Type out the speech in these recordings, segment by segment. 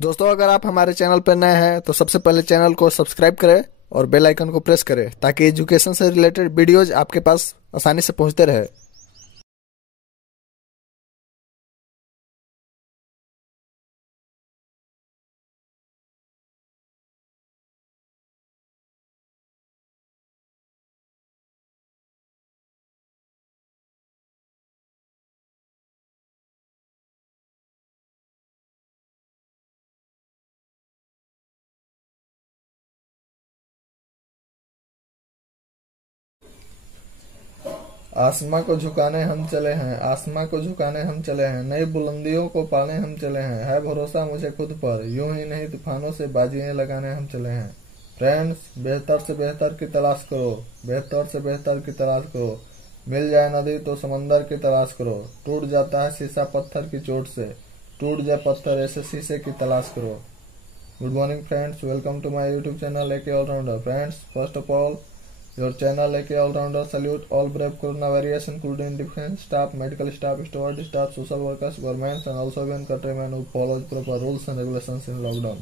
दोस्तों, अगर आप हमारे चैनल पर नए हैं तो सबसे पहले चैनल को सब्सक्राइब करें और बेल आइकन को प्रेस करें ताकि एजुकेशन से रिलेटेड वीडियोज आपके पास आसानी से पहुंचते रहे। आसमां को झुकाने हम चले हैं, आसमां को झुकाने हम चले हैं, नई बुलंदियों को पाने हम चले हैं, है भरोसा मुझे खुद पर, यूं ही नहीं तूफानों से बाजियां लगाने हम चले हैं। फ्रेंड्स, बेहतर से बेहतर की तलाश करो, बेहतर से बेहतर की तलाश करो। मिल जाए नदी तो समंदर की तलाश करो। टूट जाता है शीशा पत्थर की चोट से, टूट जाए पत्थर ऐसे शीशे की तलाश करो। Good morning friends, welcome to my YouTube channel AK allrounder. Friends, first of all, your channel AK All-Rounder salute all brave corona warriors including defense staff, medical staff, steward staff, social workers, governments and also even countrymen who follows proper rules and regulations in lockdown।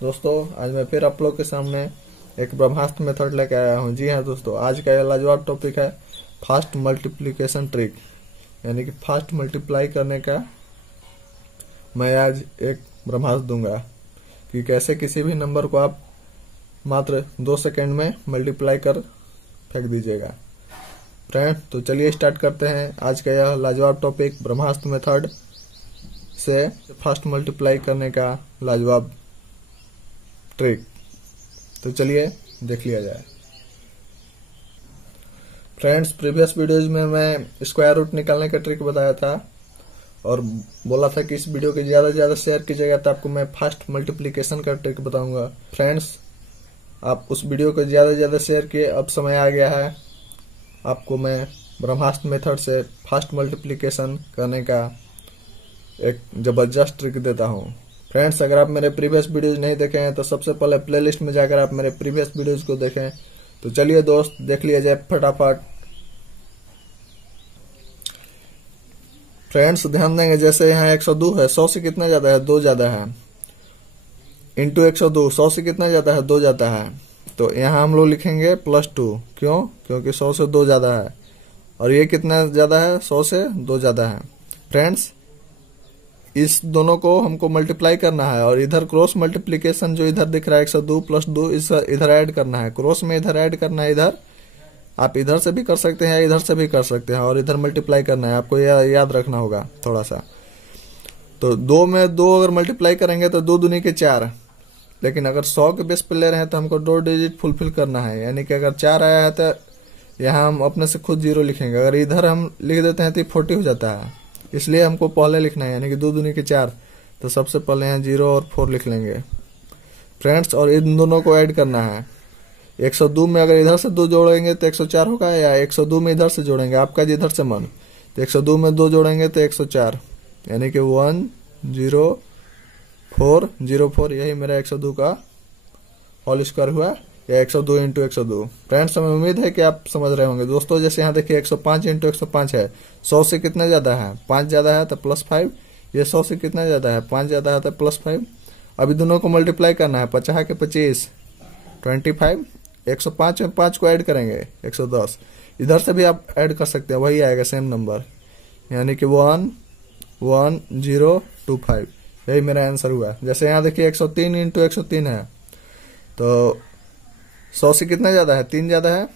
दोस्तों, आज मैं फिर आप लोग के सामने एक ब्रह्मास्त्र method लेके आया हूँ। जी हाँ दोस्तों, आज का यह लाजवाब टॉपिक है फास्ट मल्टीप्लिकेशन ट्रिक, यानी कि फास्ट मल्टीप्लाई करने का मैं आज एक ब्रह्मास्त्र दूंगा कि कैसे किसी भी नंबर को आप मात्र 2 सेकेंड में मल्टीप्लाई कर फेंक दीजिएगा। फ्रेंड, तो चलिए स्टार्ट करते हैं आज का यह लाजवाब टॉपिक, ब्रह्मास्त्र मेथड से फास्ट मल्टीप्लाई करने का लाजवाब ट्रिक। तो चलिए देख लिया जाए। फ्रेंड्स, प्रीवियस वीडियोज में मैं स्क्वायर रूट निकालने का ट्रिक बताया था और बोला था कि इस वीडियो के ज्यादा से ज्यादा शेयर कीजिएगा तो आपको मैं फास्ट मल्टीप्लिकेशन का ट्रिक बताऊंगा। फ्रेंड्स, आप उस वीडियो को ज्यादा से ज्यादा शेयर किए। अब समय आ गया है आपको मैं ब्रह्मास्त्र मेथड से फास्ट मल्टीप्लिकेशन करने का एक जबरदस्त ट्रिक देता हूं। फ्रेंड्स, अगर आप मेरे प्रीवियस वीडियोज नहीं देखे हैं तो सबसे पहले प्लेलिस्ट में जाकर आप मेरे प्रीवियस वीडियोज को देखें। तो चलिए दोस्त, देख लिया जाए फटाफट। फ्रेंड्स, ध्यान देंगे, जैसे यहाँ 102 है, 100 से कितना ज्यादा है? 2 ज्यादा है। इंटू 102, 100 से कितना जाता है? 2 जाता है। तो यहाँ हम लोग लिखेंगे +2। क्यों? क्योंकि 100 से 2 ज्यादा है। और ये कितना ज्यादा है? 100 से 2 ज्यादा है। फ्रेंड्स, इस दोनों को हमको मल्टीप्लाई करना है और इधर क्रॉस मल्टीप्लीकेशन जो इधर दिख रहा है 102 + 2 इधर ऐड करना है। क्रॉस में इधर ऐड करना है। इधर आप इधर से भी कर सकते हैं, इधर से भी कर सकते हैं और इधर मल्टीप्लाई करना है। आपको याद रखना होगा थोड़ा सा। तो 2 में 2 अगर मल्टीप्लाई करेंगे तो 2 दूनी के 4। लेकिन अगर 100 के बेस पे ले रहे हैं तो हमको 2 डिजिट फुलफिल करना है, यानी कि अगर 4 आया है तो यहाँ हम अपने से खुद 0 लिखेंगे। अगर इधर हम लिख देते हैं तो 40 हो जाता है, इसलिए हमको पहले लिखना है, यानी कि 2 दूनी के 4। तो सबसे पहले यहाँ 0 और 4 लिख लेंगे। फ्रेंड्स, और इन दोनों को ऐड करना है। 102 में अगर इधर से 2 जोड़ेंगे तो 104 होगा, या 102 में इधर से जोड़ेंगे, आपका जिधर से मन। तो 102 में 2 जोड़ेंगे तो 104, यानी कि 10404, यही मेरा 102 का होल स्क्वायर हुआ, या 102 इंटू 102। फ्रेंड्स, हमें उम्मीद है कि आप समझ रहे होंगे। दोस्तों, जैसे यहाँ देखिए 105 इंटू 105 है। 100 से कितना ज्यादा है? 5 ज्यादा है तो +5। ये 100 से कितना ज्यादा है? 5 ज्यादा है तो +5। अभी दोनों को मल्टीप्लाई करना है। 50 के 25 25। 105 में 5 को ऐड करेंगे 110। इधर से भी आप ऐड कर सकते हैं, वही आएगा सेम नंबर, यानी कि 11025। यही मेरा आंसर हुआ। जैसे यहाँ देखिए 103 इंटू 103 है, तो 100 से कितना ज्यादा है? 3 ज्यादा है।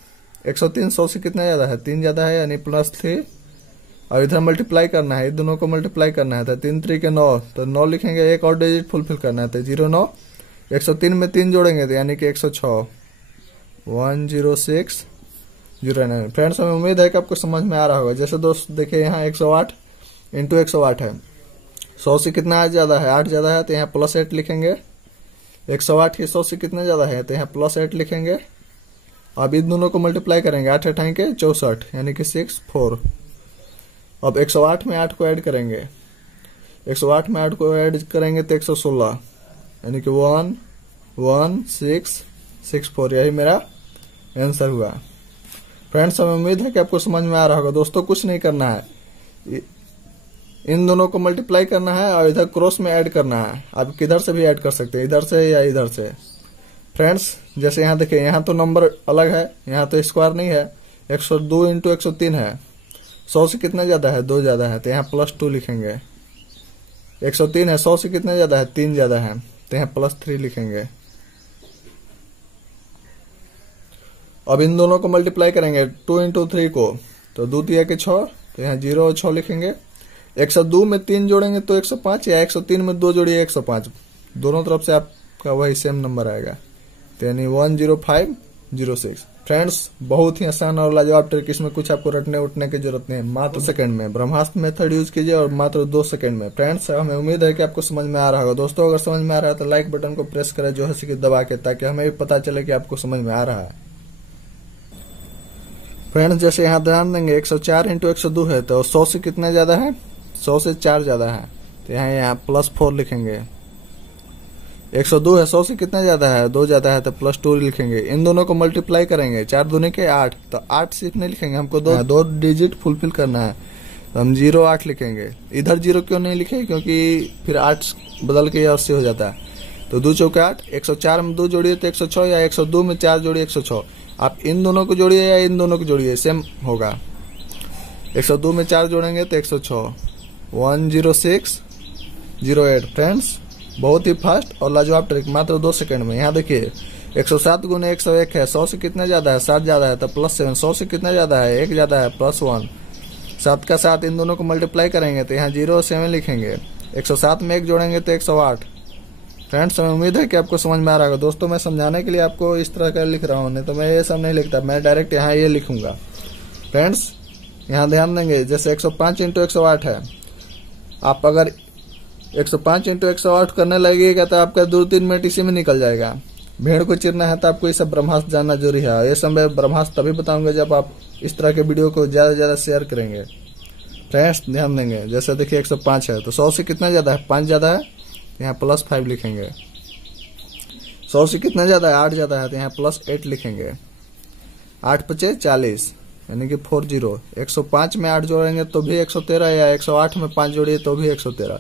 103 100 से कितना ज्यादा है? 3 ज्यादा है, यानी +3। और इधर मल्टीप्लाई करना है, दोनों को मल्टीप्लाई करना है। तो 3 3 के 9, तो 9 लिखेंगे, एक और डिजिट फुलफिल करना है, तो 09। 103 में 3 जोड़ेंगे तो यानी कि 106, 10609। फ्रेंड्स, हमें उम्मीद है कि आपको समझ में आ रहा होगा। जैसे दोस्त देखिए यहाँ 108 इंटू 108 है। 100 से कितना ज्यादा है? 8 ज्यादा है, तो यहाँ +8 लिखेंगे। 108 ही 100 से कितना ज्यादा है? तो यहाँ +8 लिखेंगे। अब इन दोनों को मल्टीप्लाई करेंगे। 8 8 के 64, यानी कि 64। अब 108 में 8 को ऐड करेंगे। 108 में 8 को ऐड करेंगे तो 116, यानी कि 11664। यही मेरा आंसर हुआ। फ्रेंड्स, हमें उम्मीद है कि आपको समझ में आ रहा होगा। दोस्तों, कुछ नहीं करना है, इन दोनों को मल्टीप्लाई करना है और इधर क्रॉस में ऐड करना है। आप किधर से भी ऐड कर सकते हैं, इधर से या इधर से। फ्रेंड्स जैसे यहाँ देखिए, यहाँ तो नंबर अलग है, यहाँ तो स्क्वायर नहीं है। 102 इंटू 103 है। 100 से कितना ज्यादा है, 2 ज्यादा है, तो यहाँ +2 लिखेंगे। 103 है, 100 से कितना ज्यादा है, 3 ज्यादा है, तो यहाँ +3 लिखेंगे। अब इन दोनों को मल्टीप्लाई करेंगे 2 इंटू 3 को, तो 2 तिया के 6, तो यहाँ 0 और 6 लिखेंगे। 102 में 3 जोड़ेंगे तो 105, या 103 में 2 जोड़िए 105। दोनों तरफ से आपका वही सेम नंबर आएगा, तो यानी 10506। फ्रेंड्स बहुत ही आसान और लाजवाब ट्रिक, इसमें कुछ आपको रटने उठने की जरूरत नहीं है। मात्र सेकंड में ब्रह्मास्त्र मेथड यूज कीजिए और मात्र 2 सेकंड में। फ्रेंड्स हमें उम्मीद है कि आपको समझ में आ रहा होगा। दोस्तों अगर समझ में आ रहा है तो लाइक बटन को प्रेस करें जो है दबा के, ताकि हमें भी पता चले कि आपको समझ में आ रहा है। फ्रेंड्स जैसे यहाँ ध्यान देंगे, 104 इंटू 102 है, तो 100 से कितना ज्यादा है, 100 से 4 ज्यादा है, तो यहाँ +4 लिखेंगे। 102 है, 100 से कितना ज्यादा है, 2 ज्यादा है, तो +2 लिखेंगे। इन दोनों को मल्टीप्लाई करेंगे, 4 दूनी के 8, तो 8 सिर्फ नहीं लिखेंगे, हमको दो डिजिट फुलफिल करना है, तो हम 08 लिखेंगे। इधर 0 क्यों नहीं लिखे, क्योंकि फिर 8 बदल के 80 हो जाता है। तो 2 चौके 8, 104 में 2 जोड़िए तो 106, या 102 में 4 जोड़िए 106। आप इन दोनों को जोड़िए या इन दोनों को जोड़िए, सेम होगा। 102 में 4 जोड़ेंगे तो 106, 10608। फ्रेंड्स बहुत ही फास्ट और लाजवाब ट्रिक, मात्र 2 सेकंड में। यहाँ देखिए 107 गुने 101 है, 100 से कितना ज्यादा है, 7 ज्यादा है, तो +7। 100 से कितना ज्यादा है, 1 ज्यादा है, +1। 7 का 7, इन दोनों को मल्टीप्लाई करेंगे तो यहाँ 0 और 7 लिखेंगे। 107 में 1 जोड़ेंगे तो 108। फ्रेंड्स हमें उम्मीद है कि आपको समझ में आ रहा होगा। दोस्तों मैं समझाने के लिए आपको इस तरह का लिख रहा हूँ, नहीं तो मैं ये सब नहीं लिखता, मैं डायरेक्ट यहाँ ये लिखूंगा। फ्रेंड्स यहाँ ध्यान देंगे, जैसे 105 इंटू 108 है, आप अगर 105 इंटू 108 करने लगेगा तो आपका 2-3 मिनट इसी में निकल जाएगा। भेड़ को चिरना है तो आपको ये सब ब्रह्मास्त्र जानना जरूरी है। ये सब मैं ब्रह्मास्त्र तभी बताऊंगा जब आप इस तरह के वीडियो को ज्यादा से ज्यादा शेयर करेंगे। फ्रेंड्स ध्यान देंगे, जैसे देखिए 105 है, तो 100 से कितना ज्यादा है, 5 ज्यादा है, यहाँ +5 लिखेंगे। 100 से कितना ज्यादा है, 8 ज्यादा है, तो यहाँ +8 लिखेंगे। 8 × 40 यानी कि 40। 105 में 8 जोड़ेंगे तो भी 113, या 108 में 5 जोड़िए तो भी 113,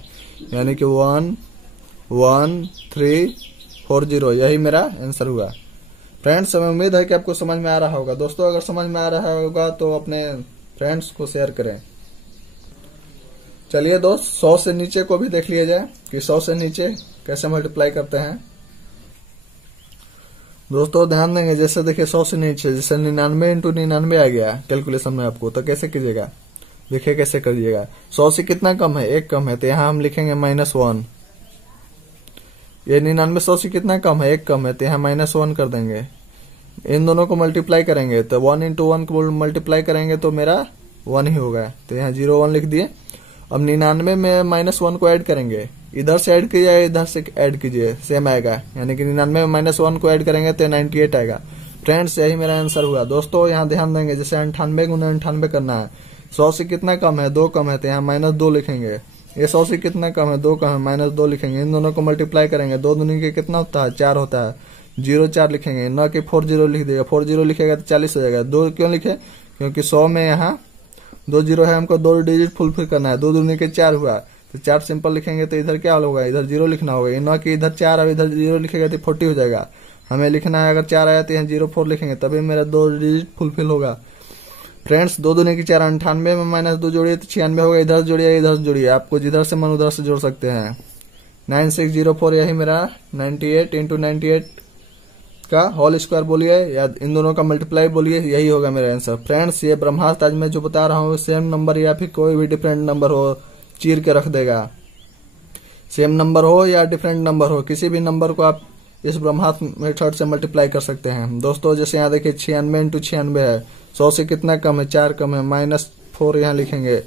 यानी कि 11340। यही मेरा आंसर हुआ। फ्रेंड्स हमें उम्मीद है कि आपको समझ में आ रहा होगा। दोस्तों अगर समझ में आ रहा होगा तो अपने फ्रेंड्स को शेयर करें। चलिए दोस्त 100 से नीचे को भी देख लिया जाए कि 100 से नीचे कैसे मल्टीप्लाई करते हैं। दोस्तों ध्यान देंगे, जैसे देखिए 100 से नीचे, जैसे 99 इंटू 99 आ गया कैलकुलेशन में आपको, तो कैसे कीजिएगा, देखिए कैसे करिएगा। 100 से कितना कम है, 1 कम है, तो यहाँ हम लिखेंगे -1। ये 99 100 से कितना कम है, 1 कम है, तो यहाँ -1 कर देंगे। इन दोनों को मल्टीप्लाई करेंगे तो 1 इंटू 1 को मल्टीप्लाई करेंगे तो मेरा 1 ही होगा, तो यहाँ 01 लिख दिए। अब 99 में -1 को ऐड करेंगे, इधर से ऐड कीजिए या इधर से ऐड कीजिए, सेम आएगा, यानी कि 99 में -1 को ऐड करेंगे तो 98 आएगा। फ्रेंड्स यही मेरा आंसर हुआ। दोस्तों यहाँ ध्यान देंगे, जैसे 98 गुना 98 करना है, 100 से कितना कम है, 2 कम है, तो यहाँ -2 लिखेंगे। ये 100 से कितना कम है, 2 कम है, -2 लिखेंगे। इन दोनों को मल्टीप्लाई करेंगे, 2 दूनी के कितना होता है, 4 होता है, 04 लिखेंगे, न कि 40 लिख देगा। 40 लिखेगा तो 40 हो जाएगा। 2 क्यों लिखे, क्योंकि 100 में यहाँ 2 0 है, हमको 2 डिजिट फुलफिल करना है। 2 दूनी के 4 हुआ, तो 4 सिंपल लिखेंगे तो इधर क्या होगा, इधर 0 लिखना होगा, न कि इधर 4 और इधर 0 लिखेगा तो 40 हो जाएगा। हमें लिखना है अगर 4 आया तो यहाँ 04 लिखेंगे, तभी मेरा 2 डिजिट फुलफिल होगा। फ्रेंड्स 2 दूनी की 4, 98 में -2 जोड़िए तो 96 होगा। इधर जोड़िए इधर जोड़िए, आपको जिधर से मन उधर से जोड़ सकते हैं। 9604, यही मेरा 98 इंटू 98 का होल स्क्वायर बोलिए या इन दोनों का मल्टीप्लाई बोलिए, यही होगा मेरा आंसर। फ्रेंड्स ये ब्रह्मास्त्र आज मैं जो बता रहा हूँ, सेम नंबर या फिर कोई भी डिफरेंट नंबर हो चीर के रख देगा। सेम नंबर हो या डिफरेंट नंबर हो, किसी भी नंबर को आप इस ब्रह्मास्त्र मेथड से मल्टीप्लाई कर सकते हैं। दोस्तों जैसे यहाँ देखिए 96 इंटू 96 है, 100 से कितना कम है, 4 कम है, -4 यहाँ लिखेंगे।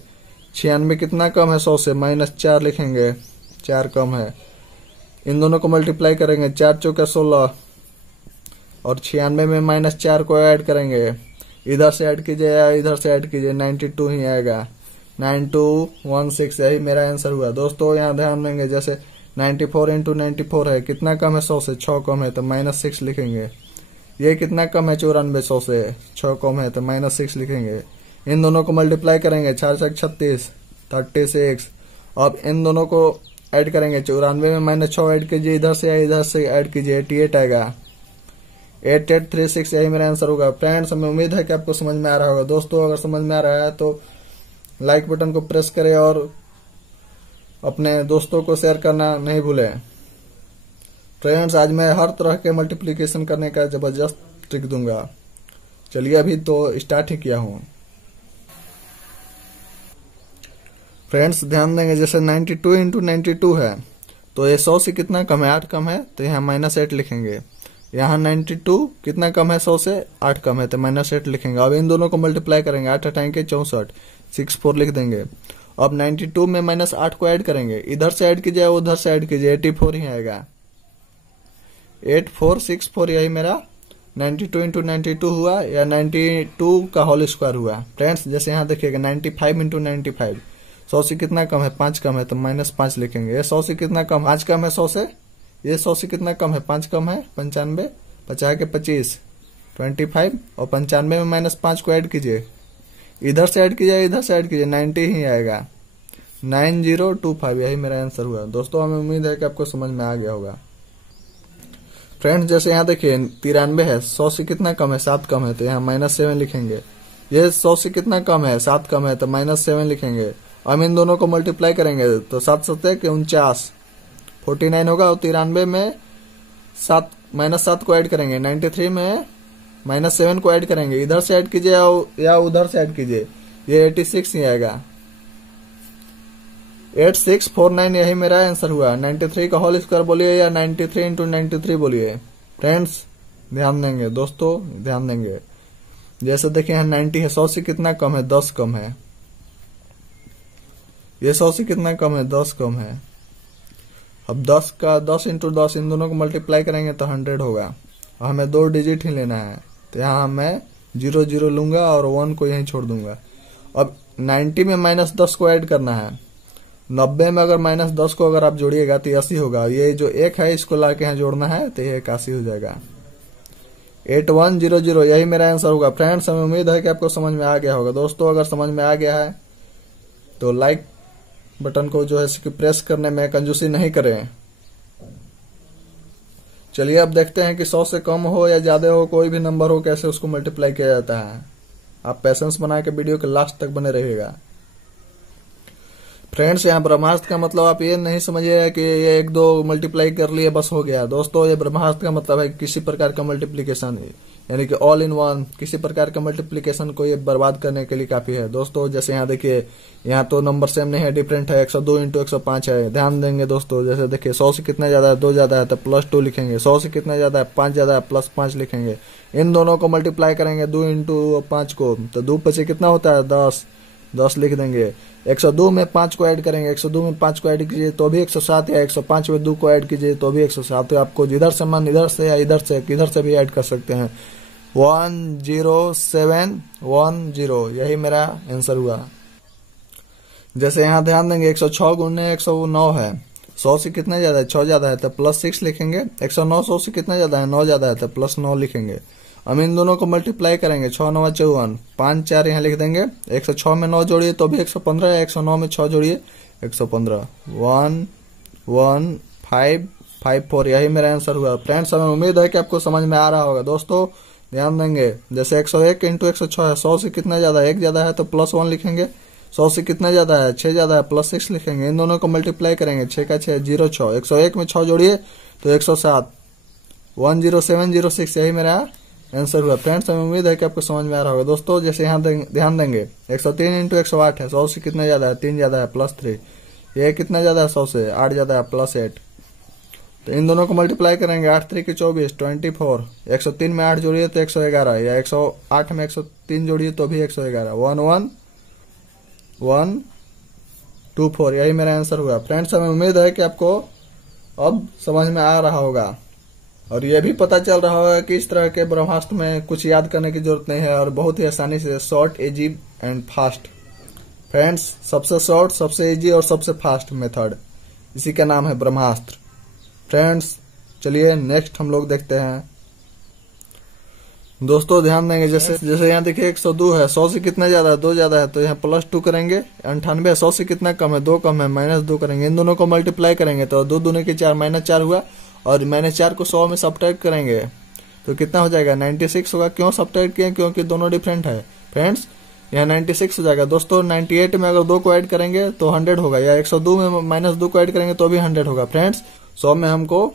96 कितना कम है 100 से, -4 लिखेंगे, 4 कम है। इन दोनों को मल्टीप्लाई करेंगे, 4 चौके 16 और 96 में -4 को ऐड करेंगे। इधर से ऐड कीजिए या इधर से ऐड कीजिए, 92 ही आएगा, 9216, यही मेरा आंसर हुआ। दोस्तों यहाँ ध्यान देंगे, जैसे 94 इंटू 94 है, कितना कम है 100 से, 6 कम है, तो -6 लिखेंगे। ये कितना कम है 94 100 से, 6 कम है, तो -6 लिखेंगे। इन दोनों को मल्टीप्लाई करेंगे, 4 6 36, 36 अब इन दोनों को ऐड करेंगे। 94 में -6 ऐड कीजिए, इधर से ऐड कीजिए, 88 आएगा। 8836 यही मेरा आंसर होगा। फ्रेंड्स, हमें उम्मीद है कि आपको समझ में आ रहा होगा। दोस्तों, अगर समझ में आ रहा है तो लाइक बटन को प्रेस करें और अपने दोस्तों को शेयर करना नहीं भूलें। फ्रेंड्स, आज मैं हर तरह के मल्टीप्लिकेशन करने का जबरदस्त ट्रिक दूंगा। चलिए, अभी तो स्टार्ट ही किया हूं। फ्रेंड्स, ध्यान देंगे, जैसे 92 इंटू 92 है तो ये 100 से कितना कम है? 8 कम है, तो यहाँ -8 लिखेंगे। यहाँ 92 कितना कम है? 100 से 8 कम है, तो -8 लिखेंगे। अब इन दोनों को मल्टीप्लाई करेंगे, 8 हटाएंगे 64, 64 लिख देंगे। अब 92 में -8 को ऐड करेंगे, इधर से ऐड कीजिए, उधर से ऐड कीजिए, 84 ही आएगा। 8464 यही मेरा 92 इंटू 92 हुआ, या 92 का होल स्क्वायर हुआ। फ्रेंड्स, जैसे यहाँ देखिएगा 95 इंटू 95, 100 से कितना कम है? 5 कम है, तो -5 लिखेंगे। ये 100 से कितना कम? 5 कम है 100 से। ये 100 से कितना कम है? 5 कम है, 95, 50 के 25, 25, और 95 में -5 को ऐड कीजिए, इधर से ऐड कीजिए, इधर से ऐड कीजिए, 90 ही आएगा। 9025 यही मेरा आंसर हुआ। दोस्तों, हमें उम्मीद है कि आपको समझ में आ गया होगा। फ्रेंड्स, जैसे यहाँ देखिए 93 है, 100 से कितना कम है? 7 कम है, तो यहाँ -7 लिखेंगे। ये 100 से कितना कम है? 7 कम है, तो -7 लिखेंगे। हम इन दोनों को मल्टीप्लाई करेंगे तो 7 7 49 49 होगा, और 93 में -7 को ऐड करेंगे, 93 में -7 को ऐड करेंगे, इधर से ऐड कीजिए या उधर से ऐड कीजिए, ये 86 ही आएगा। 8649 यही मेरा आंसर हुआ। 93 का होल स्क्वायर बोलिए या 93 इंटू 93 बोलिए। फ्रेंड्स, ध्यान देंगे, दोस्तों ध्यान देंगे। जैसे देखिए यहाँ 90 है, 100 से कितना कम है? 10 कम है। ये 100 से कितना कम है? 10 कम है। अब 10 का 10 इंटू 10 इन दोनों को मल्टीप्लाई करेंगे तो 100 होगा। हमें 2 डिजिट ही लेना है, तो यहाँ मैं 00 लूंगा और 1 को यहीं छोड़ दूंगा। अब 90 में -10 को ऐड करना है। 90 में अगर -10 को अगर आप जोड़िएगा तो 80 होगा। ये जो 1 है इसको ला के यहाँ जोड़ना है, तो ये 81 हो जाएगा। 8100 यही मेरा आंसर होगा। फ्रेंड्स, हमें उम्मीद है कि आपको समझ में आ गया होगा। दोस्तों, अगर समझ में आ गया है तो लाइक बटन को जो है प्रेस करने में कंजूसी नहीं करें। चलिए, अब देखते हैं कि 100 से कम हो या ज्यादा हो, कोई भी नंबर हो, कैसे उसको मल्टीप्लाई किया जाता है। आप पेशेंस बना के वीडियो के लास्ट तक बने रहिएगा। फ्रेंड्स, यहाँ ब्रह्मास्त्र का मतलब आप ये नहीं समझिएगा कि ये 1-2 मल्टीप्लाई कर लिए बस हो गया। दोस्तों, ये ब्रह्मास्त्र का मतलब है किसी प्रकार का मल्टीप्लीकेशन, यानी कि ऑल इन वन, किसी प्रकार का मल्टीप्लीकेशन को ये बर्बाद करने के लिए काफी है। दोस्तों, जैसे यहाँ देखिए, यहाँ तो नंबर सेम नहीं है, डिफरेंट है। 102 इंटू 105 है। ध्यान देंगे दोस्तों, जैसे देखिए 100 से कितना ज्यादा है? 2 ज्यादा है, तो +2 लिखेंगे। 100 से कितना ज्यादा है? 5 ज्यादा है, +5 लिखेंगे। इन दोनों को मल्टीप्लाई करेंगे 2 इंटू 5 को, तो 2 पचे कितना होता है? 10 लिख देंगे। 102 में 5 को ऐड करेंगे, 102 में 5 को ऐड कीजिए तो भी 107, या 105 में 2 को ऐड कीजिए तो भी 107। तो आपको जिधर से मन, इधर से या इधर से, किधर से भी ऐड कर सकते हैं। 10710 यही मेरा आंसर हुआ। जैसे यहाँ ध्यान देंगे 106 गुने 109 है, 100 से कितना ज्यादा है? 6 ज्यादा है, तो +6 लिखेंगे। 109 100 से कितना ज्यादा है? 9 ज्यादा है, तो +9 लिखेंगे। हम इन दोनों को मल्टीप्लाई करेंगे, 6 9 54, 5 4 यहाँ लिख देंगे। 106 में 9 जोड़िए तो भी 115 है, 109 में 6 जोड़िए 115। 1154 यही मेरा आंसर हुआ। फ्रेंड्स, हमें उम्मीद है कि आपको समझ में आ रहा होगा। दोस्तों, ध्यान देंगे, जैसे 101 इंटू 106 है, 100 से कितना ज्यादा है? 1 ज्यादा है, तो +1 लिखेंगे। 100 से कितना ज्यादा है? 6 ज्यादा है, +6 लिखेंगे। इन दोनों को मल्टीप्लाई करेंगे, 6 का 6 06, 101 में 6 जोड़िए तो 107। 10706 यही मेरा आंसर हुआ। फ्रेंड्स, हमें उम्मीद है कि आपको समझ में आ रहा होगा। दोस्तों, जैसे यहाँ ध्यान देंगे 103 इंटू 108 है, 100 से कितना ज्यादा है? 3 ज्यादा है, +3। ये कितना ज्यादा है? 100 से 8 ज्यादा है, +8। तो इन दोनों को मल्टीप्लाई करेंगे, 8 3 24 24। 103 में 8 जोड़िए तो 111, या 108 में 103 जोड़िए तो भी 111। 11124 यही मेरा आंसर हुआ। फ्रेंड्स, हमें उम्मीद है कि आपको अब समझ में आ रहा होगा, और यह भी पता चल रहा होगा कि इस तरह के ब्रह्मास्त्र में कुछ याद करने की जरूरत नहीं है, और बहुत ही आसानी से short, easy and fast. Friends, सबसे शॉर्ट, सबसे इजी और सबसे फास्ट मेथड, इसी का नाम है ब्रह्मास्त्र। फ्रेंड्स, चलिए नेक्स्ट हम लोग देखते हैं। दोस्तों ध्यान देंगे, जैसे जैसे यहाँ देखिए 102 है, 100 से कितना ज्यादा है, 2 ज्यादा है, तो यहाँ +2 करेंगे। 98 100 से कितना कम है, 2 कम है, -2 करेंगे। इन दोनों को मल्टीप्लाई करेंगे तो 2 दूनी के 4, -4 हुआ, और -4 को 100 में सब्ट्रैक्ट करेंगे तो कितना हो जाएगा, 96 होगा। क्यों सब्ट्रैक्ट किए, क्योंकि दोनों डिफरेंट है फ्रेंड्स। यहाँ 96 हो जाएगा। दोस्तों 98 में अगर 2 को ऐड करेंगे तो 100 होगा, या 102 में -2 को ऐड करेंगे तो भी 100 होगा। फ्रेंड्स 100 में हमको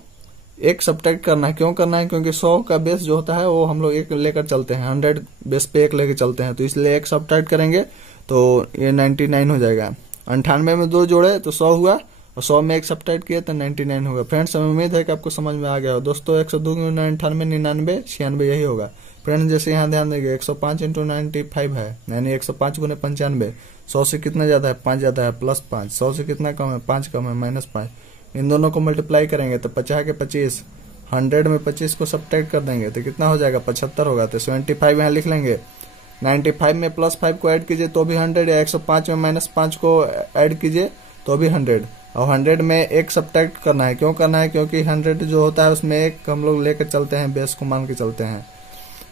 एक सब्ट्रैक्ट करना है। क्यों करना है, क्योंकि 100 का बेस जो होता है वो हम लोग एक लेकर चलते हैं, 100 बेस पे एक लेकर चलते हैं, तो इसलिए एक सब्ट्रैक्ट करेंगे तो ये 99 हो जाएगा। 98 में 2 जोड़े तो 100 हुआ, और 100 में एक सब्ट्रैक्ट किए तो 99 होगा। फ्रेंड्स हमें उम्मीद है कि आपको समझ में आ गया हो। दोस्तों 102 में 98, 99, 96 यही होगा। फ्रेंड्स जैसे यहाँ ध्यान देंगे 105 × 95 है, यानी 105 × 95। 100 से कितना ज्यादा है, 5 ज्यादा है, +5। 100 से कितना कम है, 5 कम है, -5। इन दोनों को मल्टीप्लाई करेंगे तो 50 के 25, 100 में 25 को सब्ट्रैक्ट कर देंगे तो कितना हो जाएगा, 75 होगा। तो 75 यहाँ लिख लेंगे। 95 में +5 को ऐड कीजिए तो भी 100, या 105 में -5 को ऐड कीजिए तो भी 100, और 100 में एक सब्ट्रैक्ट करना है। क्यों करना है, क्योंकि 100 जो होता है उसमें एक हम लोग लेकर चलते हैं, बेस को मान के चलते हैं।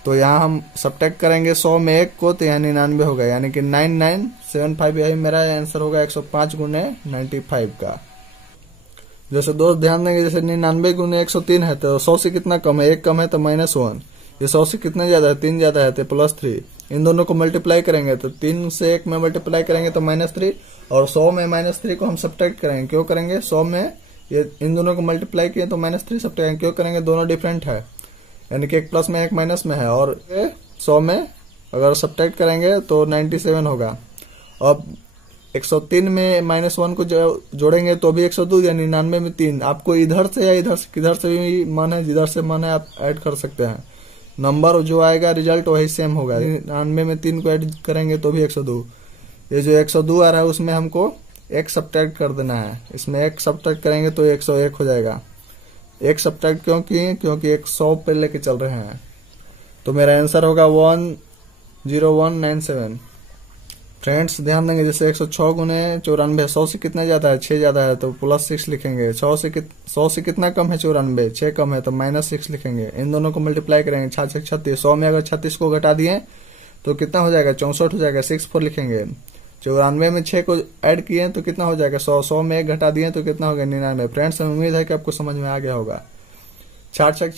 तो यहाँ हम सब्ट्रैक्ट करेंगे 100 में 1 को, तो यहाँ 99 होगा, यानी कि 9975। यही मेरा आंसर होगा 105 × 95 का। जैसे दोस्त ध्यान देंगे, जैसे 99 × 103 है तो 100 से कितना कम है, 1 कम है तो -1। ये 100 से कितना ज्यादा है, 3 ज्यादा है तो +3। इन दोनों को मल्टीप्लाई करेंगे तो 3 से 1 में मल्टीप्लाई करेंगे तो -3, और 100 में -3 को हम सब्ट्रैक्ट करेंगे। क्यों करेंगे, 100 में ये इन दोनों को मल्टीप्लाई किए तो -3 सब्ट्रैक्ट क्यों करेंगे, दोनों डिफरेंट है, यानी कि एक प्लस में एक माइनस में है। और 100 में अगर सब्ट्रैक्ट करेंगे तो 97 होगा। अब 103 में -1 को जोड़ेंगे तो भी 102, यानी 99 में 3। आपको इधर से या इधर से, किधर से भी मन है, जिधर से मन है आप ऐड कर सकते हैं। नंबर जो आएगा रिजल्ट वही सेम होगा। 99 में 3 को ऐड करेंगे तो भी 102। ये जो 102 आ रहा है उसमें हमको एक सब्ट्रैक्ट कर देना है। इसमें एक सब्ट्रैक्ट करेंगे तो 101 हो जाएगा। एक सब्ट्रैक्ट क्यों किए, क्योंकि 100 पे लेके चल रहे हैं। तो मेरा आंसर होगा 10197। फ्रेंड्स ध्यान देंगे, जैसे 106 × 94, 100 से कितना ज्यादा है, 6 ज्यादा है तो +6 लिखेंगे। 100 से कितना कम है, 94, 6 कम है तो -6 लिखेंगे। इन दोनों को मल्टीप्लाई करेंगे, 6 6 36। 100 में अगर 36 को घटा दिए तो कितना हो जाएगा, 64 हो जाएगा, 64 लिखेंगे। 94 में 6 को ऐड किए तो कितना हो जाएगा, 100। 100 में 1 घटा दिए तो कितना हो गया, 99। फ्रेंड्स हमें उम्मीद है कि आपको समझ में आ गया होगा। 4 6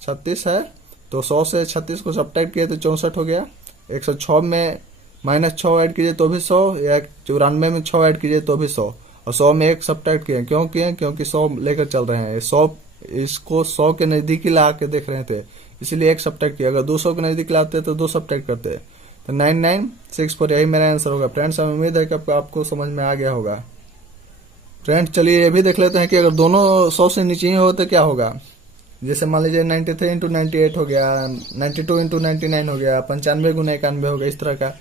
36 है, तो 100 से 36 को सब्ट्रैक्ट किए तो 64 हो गया। 106 में -6 ऐड कीजिए तो भी 100, या 94 में 6 ऐड कीजिए तो भी 100, और 100 में 1 सब्ट्रैक्ट किए। क्यों किए, क्योंकि 100 लेकर चल रहे हैं। 100 इसको 100 के नजदीक ही ला के देख रहे थे, इसलिए 1 सब्ट्रैक्ट किया। अगर 200 के नजदीक लाते तो 2 सब्ट्रैक्ट करते। तो 9964 यही मेरा आंसर होगा। फ्रेंड्स हमें उम्मीद है कि आपको समझ में आ गया होगा। फ्रेंड्स चलिए ये भी देख लेते हैं कि अगर दोनों 100 से नीचे ही हो तो क्या होगा। जैसे मान लीजिए 93 × 98 हो गया, 92 × 99 हो गया, 95 × 91 हो गया। इस तरह का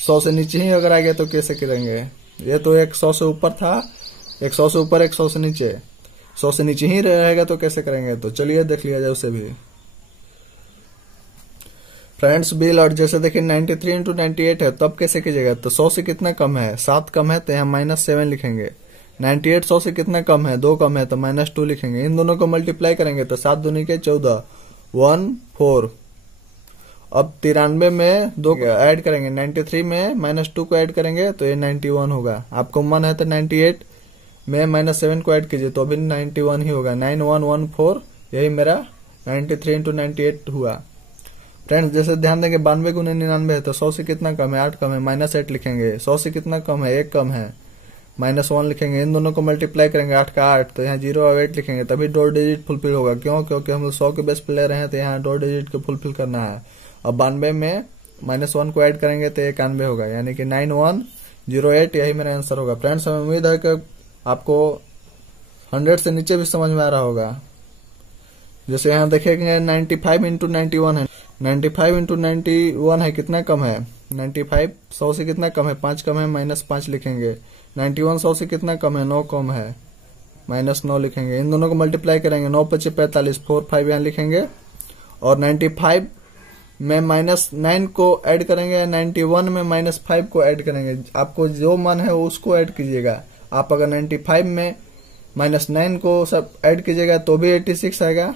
100 से नीचे ही अगर आ गया तो कैसे करेंगे। ये तो एक 100 से ऊपर था, एक 100 से ऊपर, एक 100 से नीचे। 100 से नीचे ही रहेगा तो कैसे करेंगे, तो चलिए देख लिया जाए उसे भी। फ्रेंड्स बिल, और जैसे देखिए 93 × 98 है, तब कैसे कीजिएगा। तो 100 से कितना कम है, 7 कम है तो यहाँ -7 लिखेंगे। 98 100 से कितना कम है, 2 कम है तो -2 लिखेंगे। इन दोनों को मल्टीप्लाई करेंगे तो 7 दूनी के 14, 14। अब 93 में 2 ऐड करेंगे, 93 में -2 को ऐड करेंगे तो ये 91 होगा। आपको मन है तो 98 में -7 को ऐड कीजिए तो भी 91 ही होगा, 9114। यही मेरा 93 × 98 हुआ। फ्रेंड्स जैसे ध्यान देंगे 92 × 99 है, तो 100 से कितना कम है, 8 कम है, -8 लिखेंगे। 100 से कितना कम है, 1 कम है, -1 लिखेंगे। इन दोनों को मल्टीप्लाई करेंगे, 8 का 8, तो यहाँ 0 और 8 लिखेंगे, तभी 2 डिजिट फुलफिल होगा। क्यों, क्योंकि हम लोग 100 के बेस पे ले रहे हैं तो यहाँ 2 डिजिट को फुलफिल करना है। अब 92 में -1 को ऐड करेंगे तो 91 होगा, यानी कि 9108 यही मेरा आंसर होगा। फ्रेंड्स हमें उम्मीद है कि आपको 100 से नीचे भी समझ में आ रहा होगा। जैसे यहाँ देखेंगे 95 × 91 है, 95 × 91 है, कितना कम है 95। 100 से कितना कम है, 5 कम है, -5 लिखेंगे। 91 100 से कितना कम है, 9 कम है, -9 लिखेंगे। इन दोनों को मल्टीप्लाई करेंगे, 9 × 5 = 45, 4 5 यहाँ लिखेंगे। और 95 में -9 को ऐड करेंगे, 91 में -5 को ऐड करेंगे। आपको जो मन है उसको ऐड कीजिएगा। आप अगर 95 में -9 को सब ऐड कीजिएगा तो भी 86 आएगा।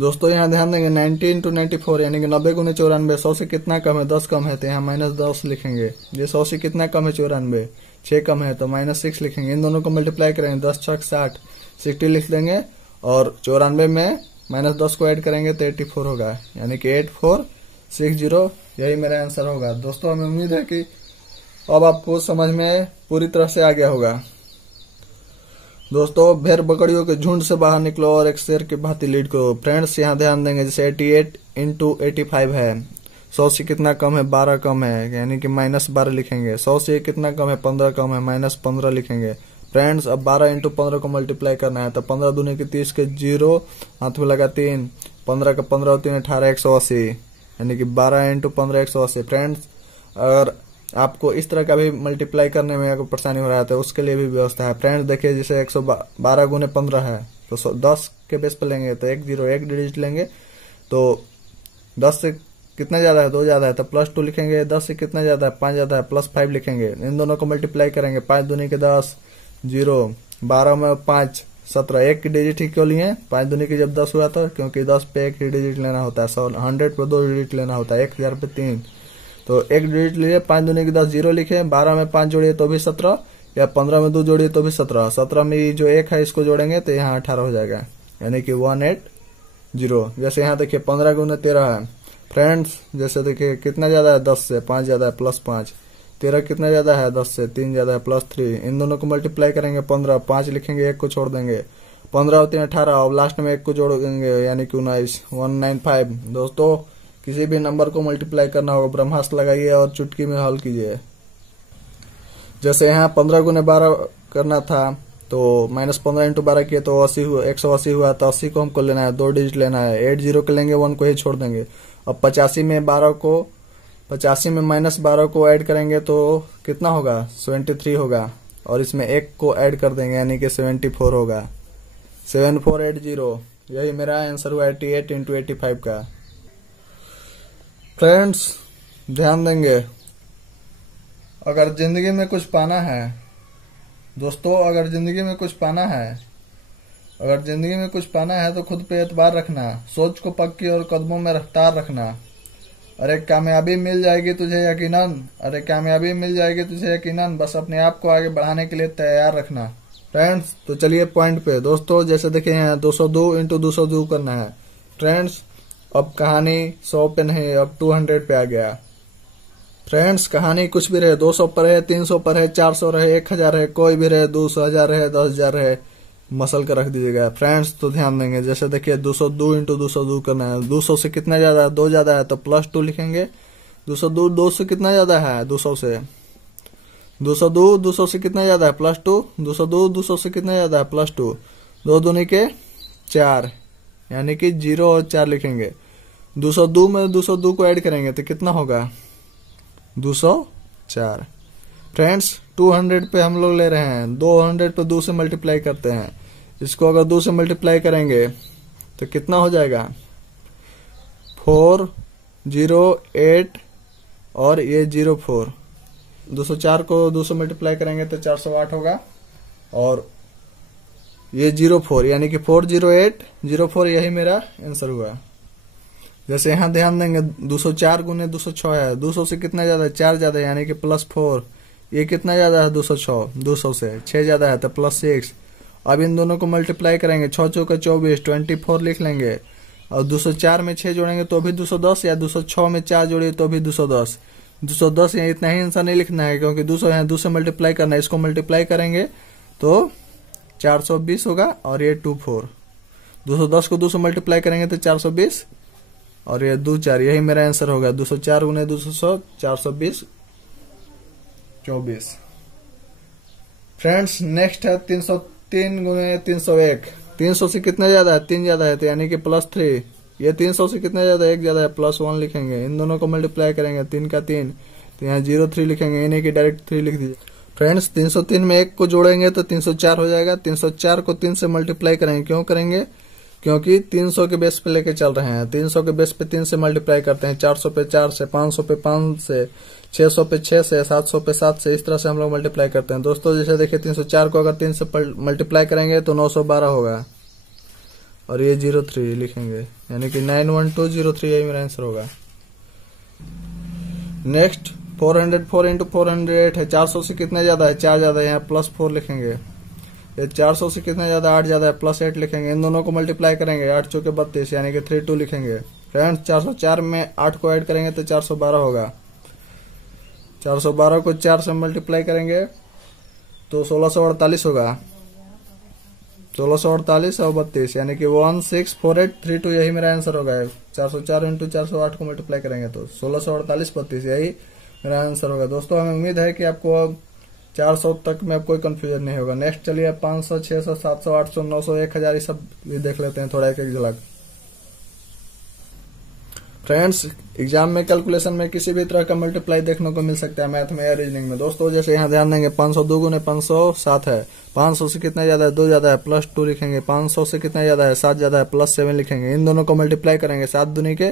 दोस्तों यहाँ ध्यान देंगे 90 इंटू 94 यानी कि 90 गुने 94, 100 से कितना कम है, 10 कम है तो यहाँ -10 लिखेंगे। ये 100 से कितना कम है, 94, 6 कम है तो -6 लिखेंगे। इन दोनों को मल्टीप्लाई करेंगे, 10 छक 60, 60 लिख देंगे और 94 में -10 को ऐड करेंगे तो 84 होगा, यानी कि 8460, यही मेरा आंसर होगा। दोस्तों हमें उम्मीद है कि अब आपको समझ में पूरी तरह से आ गया होगा। दोस्तों भेड़ बकरियों के झुंड से बाहर निकलो और एक शेर की भांति लीड करो। फ्रेंड्स यहाँ ध्यान देंगे, जैसे 88 इंटू 85 है, 100 से कितना कम है, 12 कम है, यानी कि -12 लिखेंगे। 100 से कितना कम है, 15 कम है, -15 लिखेंगे। फ्रेंड्स अब 12 इंटू 15 को मल्टीप्लाई करना है तो 15 दूनी की 30 के 0 हाथ में लगा 3, 15 का 15 और 3 18, 180, यानी कि 12 इंटू 15 180। फ्रेंड्स अगर आपको इस तरह का भी मल्टीप्लाई करने में अगर परेशानी हो रहा है तो उसके लिए भी व्यवस्था है। फ्रेंड्स देखिए, जैसे 112 गुने 15 है तो 10 के बेस पे लेंगे तो 1 डिजिट लेंगे, तो 10 से कितना ज्यादा है, 2 ज्यादा है तो +2 लिखेंगे। 10 से कितना ज्यादा है, 5 ज्यादा है, +5 लिखेंगे। इन दोनों को मल्टीप्लाई करेंगे, 5 दूनी के 10, 0, 12 में 5 17, 1 की डिजिट ही क्यों लिए, 5 दूनी की जब 10 हुआ था, क्योंकि 10 पे 1 ही डिजिट लेना होता है, 100 पे 2 डिजिट लेना होता है, 1000 पे 3, तो 1 डिजिट लिए। 5 दूनी की 10, 0 लिखे। 12 में 5 जोड़िए तो भी 17, या 15 में 2 जोड़िए तो भी 17। 17 में जो 1 है इसको जोड़ेंगे तो यहाँ 18 हो जाएगा, यानी कि 180। जैसे यहाँ देखिए 15 गुने 13 है। फ्रेंड्स जैसे देखिए कितना ज्यादा है, 10 से 5 ज्यादा है, +5। 13 कितना ज्यादा है, 10 से 3 ज्यादा है, +3। इन दोनों को मल्टीप्लाई करेंगे, 15, 5 लिखेंगे, 1 को छोड़ देंगे, 15 और 3 18, और लास्ट में 1 को जोड़ देंगे, यानी कि 19, 195। दोस्तों किसी भी नंबर को मल्टीप्लाई करना होगा, ब्रह्मास्त्र लगाइए और चुटकी में हल कीजिए। जैसे यहाँ 15 गुने 12 करना था तो -15 इंटू 12 किए तो 80 हुआ, 180 हुआ, तो 80 को हमको लेना है, 2 डिजिट लेना है। 80 के लेंगे, 1 को ही छोड़ देंगे। अब 85 में -12 को ऐड करेंगे तो कितना होगा, 73 होगा, और इसमें 1 को ऐड कर देंगे, यानी कि 74 होगा, 7480। यही मेरा आंसर हुआ 88 इंटू 85 का। फ्रेंड्स ध्यान देंगे, अगर जिंदगी में कुछ पाना है, दोस्तों अगर जिंदगी में कुछ पाना है तो खुद पे एतबार रखना, सोच को पक्की और कदमों में रफ्तार रखना। अरे कामयाबी मिल जाएगी तुझे यकीनन, बस अपने आप को आगे बढ़ाने के लिए तैयार रखना। फ्रेंड्स तो चलिए पॉइंट पे। दोस्तों जैसे देखिए यहाँ 202 इंटू 202 करना है। फ्रेंड्स अब कहानी 100 पे नहीं, अब 200 पे आ गया। फ्रेंड्स कहानी कुछ भी रहे, 200 पर है, 300 पर है, 400 रहे, 1000 है, कोई भी रहे, 200,000 रहे, 10,000 रहे, मसल कर रख दीजिएगा। फ्रेंड्स तो ध्यान देंगे, जैसे देखिए 202 इंटू 202 करना है। 200 से कितना ज्यादा है, 2 ज्यादा है तो +2 लिखेंगे। 202 2 से कितना ज्यादा है, 200 से 200 से कितना ज्यादा है, +2। 200 से कितना ज्यादा है, +2। 2 दूनी के 4, यानी कि 0 और 4 लिखेंगे। 202 में 202 को ऐड करेंगे तो कितना होगा, 204। फ्रेंड्स 200 पे हम लोग ले रहे हैं, 200 पे 2 से मल्टीप्लाई करते हैं। इसको अगर 2 से मल्टीप्लाई करेंगे तो कितना हो जाएगा, 408 और ये 04। 204 को 2 से मल्टीप्लाई करेंगे तो 408 होगा, और ये 04, यानी कि 40804, यही मेरा आंसर हुआ। जैसे यहाँ ध्यान देंगे 204 गुने 206 है। 200 से कितना ज्यादा है, 4 ज्यादा है, यानी कि +4। ये कितना ज्यादा है, 206, 200 से 6 ज्यादा है तो +6। अब इन दोनों को मल्टीप्लाई करेंगे, 6 चौका 24, 24 लिख लेंगे, और 204 में 6 जोड़ेंगे तो भी 210, या 206 में 4 जोड़िए तो भी 210। 210 यहाँ इतना ही आंसर नहीं लिखना है, क्योंकि 200 यहाँ 2 से मल्टीप्लाई करना है। इसको मल्टीप्लाई करेंगे तो 420 होगा, और ये 24। 210 को 2 से मल्टीप्लाई करेंगे तो 420, और ये 2 4, यही मेरा आंसर होगा। 204 गुने 200, 420, 24। फ्रेंड्स नेक्स्ट है 303 गुने 301। 300 से कितना ज्यादा है, 3 ज्यादा है, तो यानी कि +3। ये 300 से कितना ज्यादा है, 1 ज्यादा है, +1 लिखेंगे। इन दोनों को मल्टीप्लाई करेंगे, 3 का 3, तो यहाँ 03 लिखेंगे, यानी कि डायरेक्ट 3 लिख दीजिए। फ्रेंड्स 303 में 1 को जोड़ेंगे तो 304 हो जाएगा। 304 को 3 से मल्टीप्लाई करेंगे, क्यों करेंगे, क्योंकि 300 के बेस पे लेके चल रहे हैं। 300 के बेस पे 3 से मल्टीप्लाई करते हैं, 400 पे 4 से, 500 पे 5 से, 600 पे 6 से, 700 पे 7 से, इस तरह से हम लोग मल्टीप्लाई करते हैं। दोस्तों जैसे देखिए 304 को अगर 3 से मल्टीप्लाई करेंगे तो 912 होगा, और ये 03 लिखेंगे, यानी कि 91203 यही मेरा आंसर होगा। नेक्स्ट 404 इंटू 408 है, 400 से कितना ज्यादा है, 4 ज्यादा है, यहाँ +4 लिखेंगे। ये 400 से कितना ज्यादा, 8 ज्यादा है, +8 लिखेंगे। इन दोनों को मल्टीप्लाई करेंगे, 8 चौके 32 यानी कि 32 लिखेंगे। फ्रेंड्स 404 में 8 को ऐड करेंगे तो 412 होगा। 412 को 4 से मल्टीप्लाई करेंगे तो 1648 होगा। 1648 और 32 यानी कि 164832 यही मेरा आंसर होगा। 404 इंटू 408 को मल्टीप्लाई करेंगे तो 1648 32 यही मेरा आंसर होगा। दोस्तों हमें उम्मीद है कि आपको 400 तक में अब कोई कंफ्यूजन नहीं होगा। नेक्स्ट चलिए 500, 600, 700, 800, 900, 1000 ये सब भी देख लेते हैं थोड़ा एक एक झलक। फ्रेंड्स एग्जाम में कैलकुलेशन में किसी भी तरह का मल्टीप्लाई देखने को मिल सकता है, मैथ में या रीजनिंग में। दोस्तों जैसे यहाँ ध्यान देंगे 502 गुने 507 है, 500 से कितना ज्यादा है, 2 ज्यादा है, +2 लिखेंगे। 500 से कितना ज्यादा है, 7 ज्यादा है, +7 लिखेंगे। इन दोनों को मल्टीप्लाई करेंगे, 7 दूनी के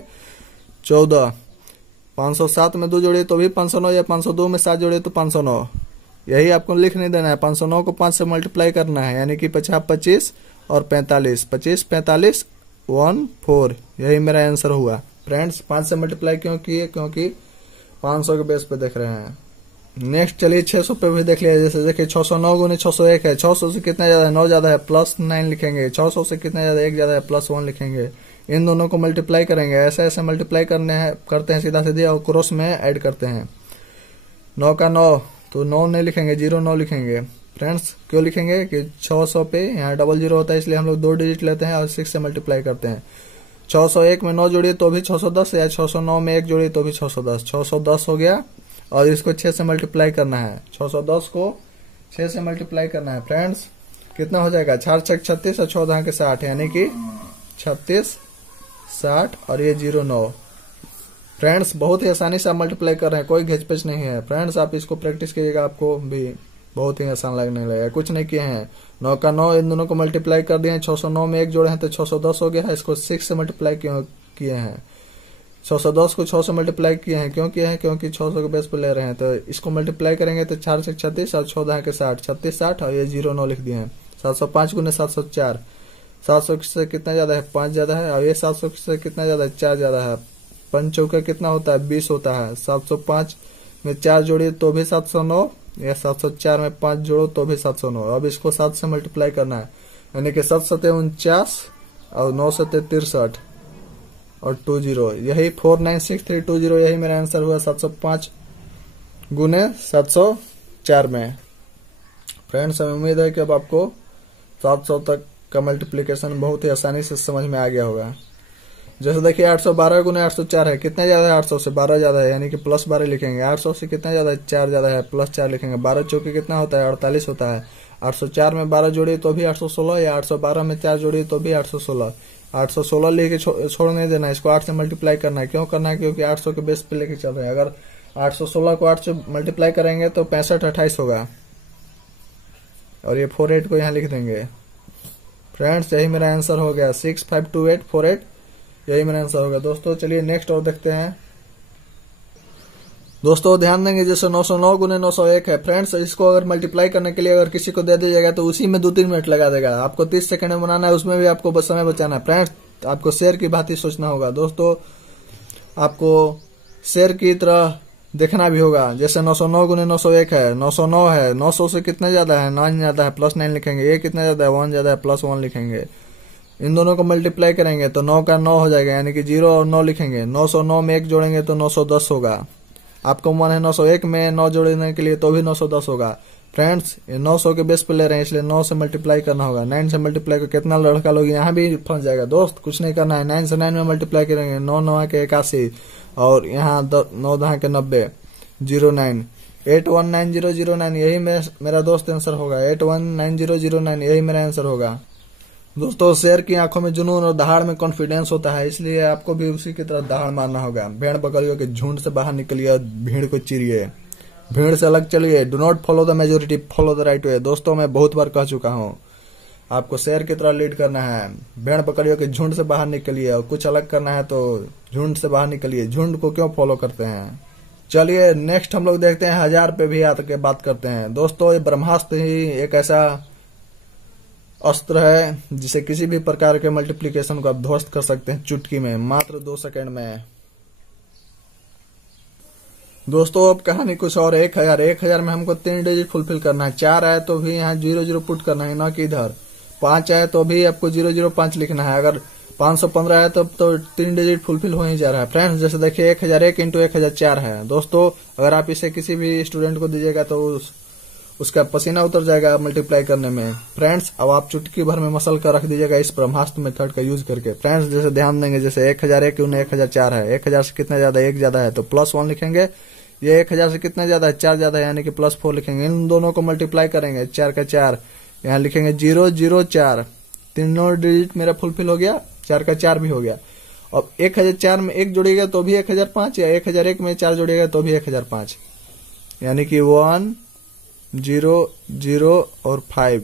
14। 507 में 2 जोड़िए तो भी 509, या 502 में 7 जोड़िए तो 509। यही आपको लिख नहीं देना है, 509 को 5 से मल्टीप्लाई करना है, यानी कि 50 25 और 45, 25 45 14 यही मेरा आंसर हुआ। फ्रेंड्स 5 से मल्टीप्लाई क्यों किए, क्योंकि 500 के बेस पे देख रहे हैं। नेक्स्ट चलिए 600 पे भी देख लिया। जैसे देखिए 609 गुने 601 है, 600 से कितना ज्यादा है, 9 ज्यादा है, +9 लिखेंगे। 600 से कितना ज्यादा है, 1 ज्यादा है, +1 लिखेंगे। इन दोनों को मल्टीप्लाई करेंगे, ऐसे ऐसे मल्टीप्लाई करते हैं सीधा सीधे और क्रॉस में ऐड करते हैं। 9 का 9 तो 9 नहीं लिखेंगे, 09 लिखेंगे। फ्रेंड्स क्यों लिखेंगे कि 600 पे यहाँ 00 होता है, इसलिए हम लोग 2 डिजिट लेते हैं और 6 से मल्टीप्लाई करते हैं। 601 में 9 जोड़िए तो भी 610, या 609 में 1 जोड़िए तो भी 610। 610 हो गया और इसको 6 से मल्टीप्लाई करना है। 610 को 6 से मल्टीप्लाई करना है। फ्रेंड्स कितना हो जाएगा, 4 6 36 और 14 के 60 यानी कि 36 60 और ये 09। फ्रेंड्स बहुत ही आसानी से आप मल्टीप्लाई कर रहे हैं, कोई घिचपिच नहीं है। फ्रेंड्स आप इसको प्रैक्टिस कीजिएगा, आपको भी बहुत ही आसान लगने लगेगा। कुछ नहीं किए हैं, 9 का 9 इन दोनों को मल्टीप्लाई कर दिए हैं। 609 में 1 जोड़े हैं तो 610 हो गया है। इसको 6 से मल्टीप्लाई किए हैं। 610 को 6 से मल्टीप्लाई किए हैं, क्यों किए हैं, क्योंकि 600 के बेस पे ले रहे हैं। तो इसको मल्टीप्लाई करेंगे तो 4 6 36 और 14 के 60, 36 60 और ये 09 लिख दिए हैं। 705 गुने 704, 700 से कितना ज्यादा है, 5 ज्यादा है, और ये 700 से कितना ज्यादा है, 4 ज्यादा है। 5 चौका कितना होता है, 20 होता है। 705 में 4 जोड़िए तो भी 709, या 704 में 5 जोड़ो तो भी 709। अब इसको 7 से मल्टीप्लाई करना है, यानी कि 7 7 49 और 9 7 63 और 20 यही 496320 यही मेरा आंसर हुआ 705 गुने 704 में। फ्रेंड्स हमें उम्मीद है कि अब आपको 700 तक का मल्टीप्लिकेशन बहुत ही आसानी से समझ में आ गया होगा। जैसे देखिए 812 गुने 804 है, कितना ज्यादा है, 800 से 12 ज्यादा है, यानी कि +12 लिखेंगे। 800 से कितना ज्यादा है, 4 ज्यादा है, +4 लिखेंगे। 12 चौके कितना होता है, 48 होता है। 804 में 12 जोड़िए तो भी 816, या 812 में 4 जोड़िए तो भी 816। 816 लेके छोड़ नहीं देना, इसको 8 से मल्टीप्लाई करना है। क्यों करना है, क्योंकि 800 के बेस पे लेके चल रहे हैं। अगर 816 को 8 से मल्टीप्लाई करेंगे तो 65 28 होगा, और ये 48 को यहाँ लिख देंगे। फ्रेंड्स यही मेरा आंसर हो गया, 652848 यही मेरा आंसर होगा। दोस्तों चलिए नेक्स्ट और देखते हैं। दोस्तों ध्यान देंगे जैसे 909 गुने 901 है। फ्रेंड्स इसको अगर मल्टीप्लाई करने के लिए अगर किसी को दे दीजिएगा तो उसी में 2-3 मिनट लगा देगा। आपको 30 सेकंड में बनाना है, उसमें भी आपको बस समय बचाना है। फ्रेंड्स आपको शेर की बात ही सोचना होगा। दोस्तों आपको शेर की तरह देखना भी होगा। जैसे 909 गुने 901 है, 909 है, 900 से कितना ज्यादा है, 9 ज्यादा है, +9 लिखेंगे। ये कितना ज्यादा है, 1 ज्यादा है, +1 लिखेंगे। इन दोनों को मल्टीप्लाई करेंगे तो 9 का 9 हो जाएगा, यानी कि 0 और 9 लिखेंगे। 909 में 1 जोड़ेंगे तो 910 होगा। आपको मन है 901 में 9 जोड़ने के लिए तो भी 910 होगा। फ्रेंड्स ये 900 के बेस पे ले रहे हैं, इसलिए 9 से मल्टीप्लाई करना होगा। 9 से मल्टीप्लाई को कितना लड़का लोग यहाँ भी फंस जाएगा। दोस्त कुछ नहीं करना है, 9 से 9 में मल्टीप्लाई करेंगे। 9 9 के 81 और यहाँ 9 10 के 90, 09 819009 यही मेरा दोस्त आंसर होगा। 819009 यही मेरा आंसर होगा। दोस्तों शेर की आंखों में जुनून और दहाड़ में कॉन्फिडेंस होता है, इसलिए आपको भी उसी की तरह दहाड़ मारना होगा। भेड़ बकरियों के झुंड से बाहर निकलिए और भीड़ को चीरिए, भीड़ से अलग चलिए। Do not follow the majority, follow the right way. दोस्तों मैं बहुत बार कह चुका हूँ, आपको शेर की तरह लीड करना है। भेड़ बकरियों के झुंड से बाहर निकलिए, और कुछ अलग करना है तो झुंड से बाहर निकलिए। झुंड को क्यों फॉलो करते हैं। चलिए नेक्स्ट हम लोग देखते हैं 1000 पे भी आकर बात करते हैं। दोस्तों ये ब्रह्मास्त्र ही एक ऐसा अस्त्र है जिसे किसी भी प्रकार के मल्टीप्लिकेशन को आप ध्वस्त कर सकते हैं चुटकी में, मात्र 2 सेकंड में। दोस्तों अब कहानी कुछ और। 1000 में हमको 3 डिजिट फुलफिल करना है। 4 है तो भी यहाँ 00 पुट करना है, ना कि इधर। 5 है तो भी आपको 005 लिखना है। अगर 515 है तो 3 डिजिट फुलफिल हो ही जा रहा है। फ्रेंड्स जैसे देखिए 1001 इंटू 1004 है। दोस्तों अगर आप इसे किसी भी स्टूडेंट को दीजिएगा तो उसका पसीना उतर जाएगा मल्टीप्लाई करने में। फ्रेंड्स अब आप चुटकी भर में मसल कर रख दीजिएगा इस ब्रह्मास्त्र मेथड का यूज करके। फ्रेंड्स जैसे ध्यान देंगे, जैसे 1001 उन्हें 1004 है, 1000 से कितना ज्यादा, 1 ज्यादा है तो +1 लिखेंगे। ये 1000 से कितना ज्यादा है, 4 ज्यादा है यानी कि +4 लिखेंगे। इन दोनों को मल्टीप्लाई करेंगे, 4 का 4, यहाँ लिखेंगे 004। तीनों डिजिट मेरा फुलफिल हो गया, 4 का 4 भी हो गया। अब 1004 में 1 जोड़िएगा तो भी 1005, या 1001 में 4 जोड़िएगा तो भी 1005, यानी कि 1 0 0 और 5,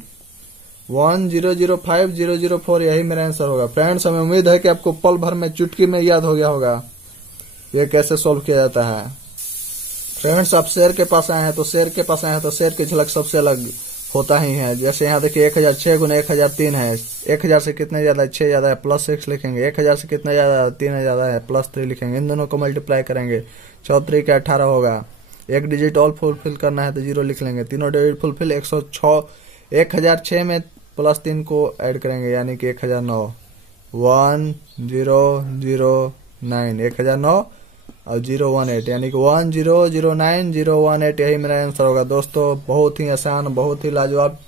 1 0 0 5 0 0 4 यही मेरा आंसर होगा। फ्रेंड्स हमें उम्मीद है कि आपको पल भर में चुटकी में याद हो गया होगा ये कैसे सॉल्व किया जाता है। फ्रेंड्स आप शेर के पास आए हैं तो शेर की झलक सबसे अलग होता ही है। जैसे यहाँ देखिए 1006 गुना 1003 है। 1000 से कितना ज्यादा है, 6 ज्यादा है, +6 लिखेंगे। 1000 से कितना ज्यादा है, 3 ज्यादा है, +3 लिखेंगे। इन दोनों को मल्टीप्लाई करेंगे, 4 का 18 होगा। 1 डिजिट और फुलफिल करना है तो 0 लिख लेंगे। तीनों डिजिट फुलफिल 1006 में +3 को ऐड करेंगे यानी कि 1009। 1009 1009 और 018 यानी कि 1009018 यही मेरा आंसर होगा। दोस्तों बहुत ही आसान, बहुत ही लाजवाब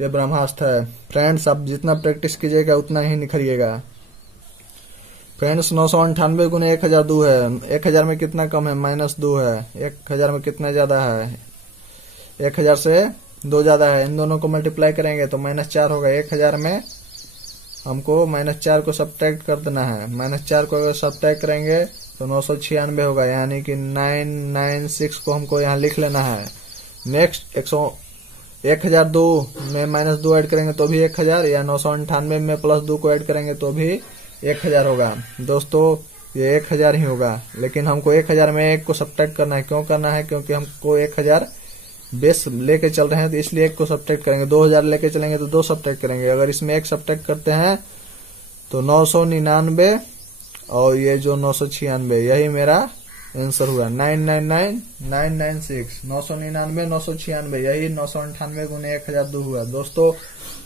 ये ब्रह्मास्त्र है। फ्रेंड्स आप जितना प्रैक्टिस कीजिएगा उतना ही निखरिएगा। फ्रेंड्स 998 गुने 1002 है। 1000 में कितना कम है, -2 है। 1000 में कितना ज्यादा है, 1000 से 2 ज्यादा है। इन दोनों को मल्टीप्लाई करेंगे तो -4 होगा। 1000 में हमको -4 को सब्ट्रैक्ट कर देना है। -4 को अगर सब्ट्रैक्ट करेंगे तो 996 होगा, यानी कि 996 को हमको यहाँ लिख लेना है। नेक्स्ट 1002 में -2 ऐड करेंगे तो भी 1000, या 998 में +2 को ऐड करेंगे तो भी 1000 होगा। दोस्तों ये 1000 ही होगा, लेकिन हमको 1000 में 1 को सब्ट्रैक्ट करना है। क्यों करना है, क्योंकि हमको 1000 बेस लेके चल रहे हैं तो इसलिए 1 को सब्ट्रैक्ट करेंगे। 2000 लेके चलेंगे तो 2 सब्ट्रैक्ट करेंगे। अगर इसमें 1 सब्ट्रैक्ट करते हैं तो 999 और ये जो 996 यही मेरा आंसर हुआ। 999996 999 996 यही 998 गुने 1002 हुआ। दोस्तों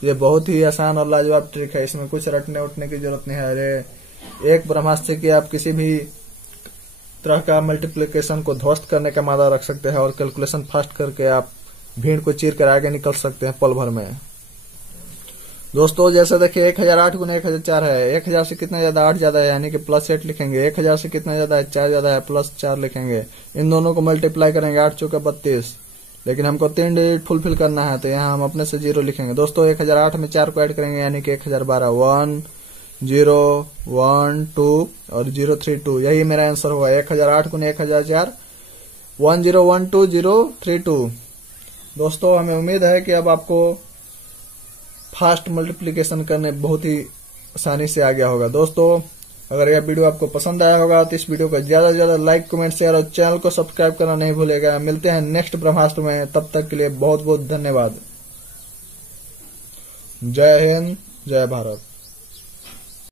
ये बहुत ही आसान और लाजवाब ट्रिक है, इसमें कुछ रटने उठने की जरूरत नहीं है। अरे एक ब्रह्मास्त्र की आप किसी भी तरह का मल्टीप्लिकेशन को ध्वस्त करने का मादा रख सकते हैं और कैलकुलेशन फास्ट करके आप भीड़ को चीर कर आगे निकल सकते हैं पल भर में। दोस्तों जैसे देखिए 1008 गुना 1004 है। 1000 से कितना ज्यादा, 8 ज्यादा है यानी कि +8 लिखेंगे। 1000 से कितना ज्यादा है, 4 ज्यादा है, +4 लिखेंगे। इन दोनों को मल्टीप्लाई करेंगे, 8 चौके 32, लेकिन हमको 3 डिजिट फुलफिल करना है तो यहाँ हम अपने से 0 लिखेंगे। दोस्तों 1008 में 4 को ऐड करेंगे यानी कि 1012, 1 0 1 2 और 032 यही मेरा आंसर हुआ। 1008 गुना 1004 1012 दोस्तों हमें उम्मीद है कि अब आपको फास्ट मल्टीप्लिकेशन करने बहुत ही आसानी से आ गया होगा। दोस्तों अगर यह वीडियो आपको पसंद आया होगा तो इस वीडियो को ज्यादा से ज्यादा लाइक, कमेंट, शेयर और चैनल को सब्सक्राइब करना नहीं भूलेगा। मिलते हैं नेक्स्ट ब्रह्मास्त्र में, तब तक के लिए बहुत बहुत धन्यवाद। जय हिंद, जय भारत।